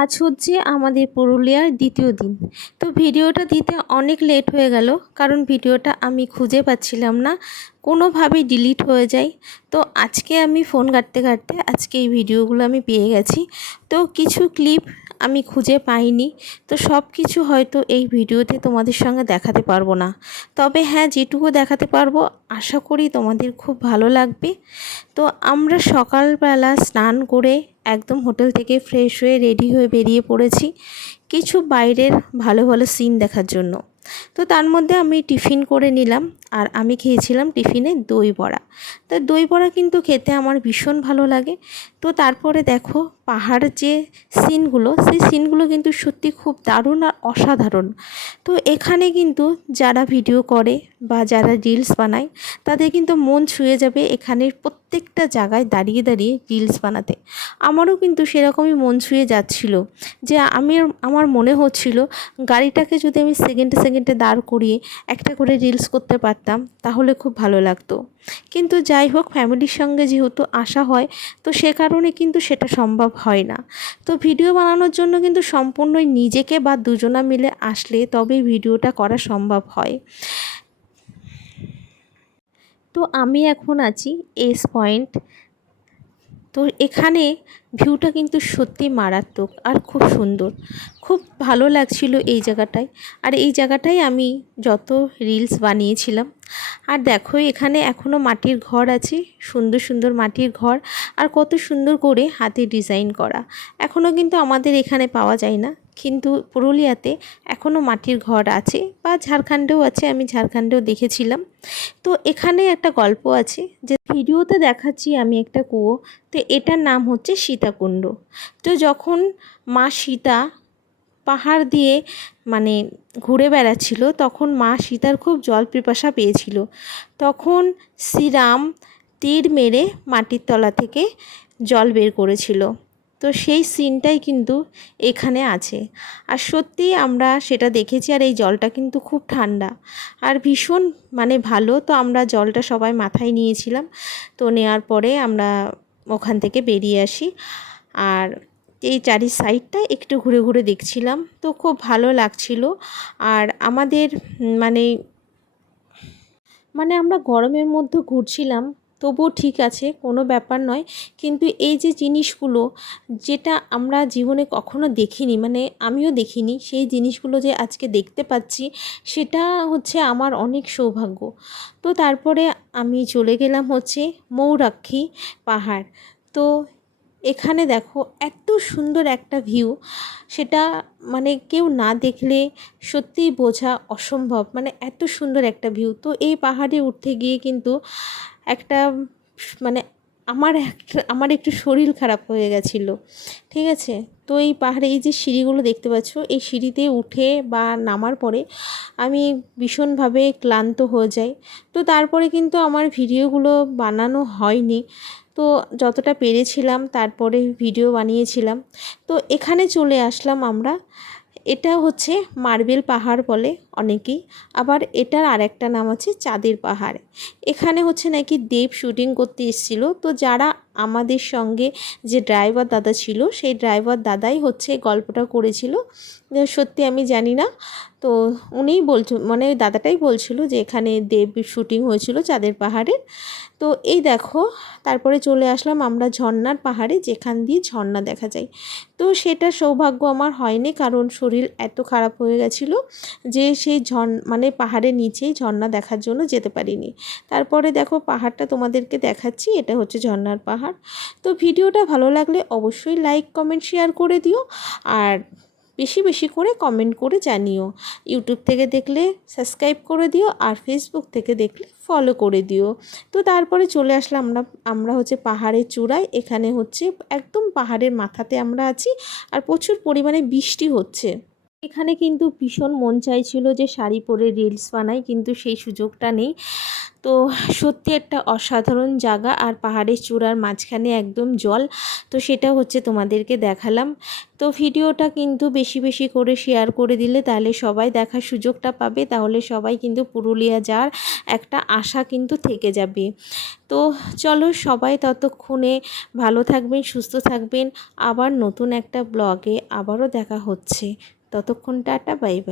আজ হচ্ছে আমাদের পুরুলিয়ার দ্বিতীয় দিন। তো ভিডিওটা দিতে অনেক লেট হয়ে গেল, কারণ ভিডিওটা আমি খুঁজে পাচ্ছিলাম না, কোনোভাবেই ডিলিট হয়ে যায়। তো আজকে আমি ফোন ঘাঁটতে ঘাঁটতে আজকে এই ভিডিওগুলো আমি পেয়ে গেছি। তো কিছু ক্লিপ আমি খুঁজে পাইনি, তো সব কিছু হয়তো এই ভিডিওতে তোমাদের সঙ্গে দেখাতে পারবো না। তবে হ্যাঁ, যেটুকু দেখাতে পারবো আশা করি তোমাদের খুব ভালো লাগবে। তো আমরা সকালবেলা স্নান করে একদম হোটেল থেকে ফ্রেশ হয়ে রেডি হয়ে বেরিয়ে পড়েছি কিছু বাইরের ভালো ভালো সিন দেখার জন্য। তো তার মধ্যে আমি টিফিন করে নিলাম, আর আমি খেয়েছিলাম টিফিনে দই বড়া। তো দই বড়া কিন্তু খেতে আমার ভীষণ ভালো লাগে। তো তারপরে দেখো পাহাড়ের যে সিনগুলো, সেই সিনগুলো কিন্তু সত্যি খুব দারুণ আর অসাধারণ। তো এখানে কিন্তু যারা ভিডিও করে বা যারা রিলস বানায় তাদের কিন্তু মন ছুঁয়ে যাবে এখানের প্রত্যেকটা জায়গায় দাঁড়িয়ে দাঁড়িয়ে রিলস বানাতে। আমারও কিন্তু সেরকমই মন ছুঁয়ে যাচ্ছিল, যে আমার মনে হচ্ছিল গাড়িটাকে যদি আমি সেকেন্ডে সেকেন্ডে দাঁড় করিয়ে একটা করে রিলস করতে পারতাম তাহলে খুব ভালো লাগতো। কিন্তু যাই হোক, ফ্যামিলির সঙ্গে যেহেতু আসা হয়, তো সে কারণে কিন্তু সেটা সম্ভব হয় না। তো ভিডিও বানানোর জন্য কিন্তু সম্পূর্ণই নিজেকে বা দুজনা মিলে আসলে তবেই ভিডিওটা করা সম্ভব হয়। তো আমি এখন আছি এস পয়েন্ট। তো এখানে ভিউটা কিন্তু সত্যি মারাত্মক আর খুব সুন্দর, খুব ভালো লাগছিল এই জায়গাটায়। আর এই জায়গাটায় আমি যত রিলস বানিয়েছিলাম। আর দেখো এখানে এখনও মাটির ঘর আছে, সুন্দর সুন্দর মাটির ঘর, আর কত সুন্দর করে হাতে ডিজাইন করা। এখনও কিন্তু আমাদের এখানে পাওয়া যায় না, কিন্তু পুরুলিয়াতে এখনও মাটির ঘর আছে, বা ঝাড়খণ্ডেও আছে, আমি ঝাড়খণ্ডেও দেখেছিলাম। তো এখানে একটা গল্প আছে, যে ভিডিওতে দেখাচ্ছি আমি একটা কুয়ো, তো এটার নাম হচ্ছে সীতাকুণ্ড। তো যখন মা সীতা পাহাড় দিয়ে মানে ঘুরে বেড়াচ্ছিল, তখন মা সীতার খুব জল পিপাসা পেয়েছিল। তখন শ্রীরাম তীর মেরে মাটির তলা থেকে জল বের করেছিল। তো সেই সিনটাই কিন্তু এখানে আছে, আর সত্যি আমরা সেটা দেখেছি। আর এই জলটা কিন্তু খুব ঠান্ডা আর ভীষণ ভালো। তো আমরা জলটা সবাই মাথায় নিয়েছিলাম। তো নেওয়ার পরে আমরা ওখান থেকে বেরিয়ে আসি, আর এই চারি সাইডটা একটু ঘুরে ঘুরে দেখছিলাম, তো খুব ভালো লাগছিল। আর আমাদের মানে আমরা গরমের মধ্যে ঘুরছিলাম, তবুও ঠিক আছে, কোনো ব্যাপার নয়। কিন্তু এই যে জিনিসগুলো যেটা আমরা জীবনে কখনো দেখিনি, আমিও দেখিনি, সেই জিনিসগুলো যে আজকে দেখতে পাচ্ছি, সেটা হচ্ছে আমার অনেক সৌভাগ্য। তো তারপরে আমি চলে গেলাম হচ্ছে ময়ূরাক্ষী পাহাড়। তো এখানে দেখো এত সুন্দর একটা ভিউ, সেটা কেউ না দেখলে সত্যিই বোঝা অসম্ভব, এত সুন্দর একটা ভিউ। তো এই পাহাড়ে উঠতে গিয়ে কিন্তু একটা মানে আমার একটু শরীর খারাপ হয়ে গেছিলো, ঠিক আছে। তো এই পাহাড়ে এই যে সিঁড়িগুলো দেখতে পাচ্ছ, এই সিঁড়িতে উঠে বা নামার পরে আমি ভীষণভাবে ক্লান্ত হয়ে যাই। তো তারপরে কিন্তু আমার ভিডিওগুলো বানানো হয়নি, তো যতটা পেরেছিলাম তারপরে ভিডিও বানিয়েছিলাম। তো এখানে চলে আসলাম আমরা। এটা হচ্ছে মার্বেল পাহাড় বলে অনেকেই, আবার এটার আরেকটা নাম আছে চাঁদের পাহাড়। এখানে হচ্ছে নাকি দেব শুটিং করতে এসেছিল। তো যারা আমাদের সঙ্গে যে ড্রাইভার দাদা ছিল, সেই ড্রাইভার দাদাই হচ্ছে গল্পটা করেছিল, সত্যি আমি জানি না। তো উনিই ওই দাদাটাই বলছিল যে এখানে দেব শুটিং হয়েছিল চাঁদের পাহাড়ের। তো এই দেখো, তারপরে চলে আসলাম আমরা ঝর্নার পাহাড়ে, যেখান দিয়ে ঝর্না দেখা যায়। তো সেটা সৌভাগ্য আমার হয়নি, কারণ শরীর এত খারাপ হয়ে গেছিলো যে সেই পাহাড়ের নিচেই ঝর্না দেখার জন্য যেতে পারিনি। তারপরে দেখো পাহাড়টা তোমাদেরকে দেখাচ্ছি, এটা হচ্ছে ঝর্নার পাহাড়। তো ভিডিওটা ভালো লাগলে অবশ্যই লাইক কমেন্ট শেয়ার করে দিও, আর বেশি বেশি করে কমেন্ট করে জানিও। ইউটিউব থেকে দেখলে সাবস্ক্রাইব করে দিও, আর ফেসবুক থেকে দেখলে ফলো করে দিও। তো তারপরে চলে আসলাম আমরা হচ্ছে পাহাড়ের চূড়ায়। এখানে হচ্ছে একদম পাহাড়ের মাথাতে আমরা আছি, আর প্রচুর পরিমাণে বৃষ্টি হচ্ছে। এখানে কিন্তু ভীষণ মন চাইছিল যে শাড়ি পরে রিলস বানাই, কিন্তু সেই সুযোগটা নেই। তো সত্যি একটা অসাধারণ জায়গা, আর পাহাড়ের চূড়ার মাঝখানে একদম জল। তো সেটা হচ্ছে তোমাদেরকে দেখালাম। তো ভিডিওটা কিন্তু বেশি বেশি করে শেয়ার করে দিলে তাহলে সবাই দেখার সুযোগটা পাবে, তাহলে সবাই কিন্তু পুরুলিয়া যাওয়ার একটা আশা কিন্তু থেকে যাবে। তো চলো সবাই ততক্ষণে ভালো থাকবেন, সুস্থ থাকবেন। আবার নতুন একটা ব্লগে আবারও দেখা হচ্ছে। ততক্ষণ টাটা, বাই বাই।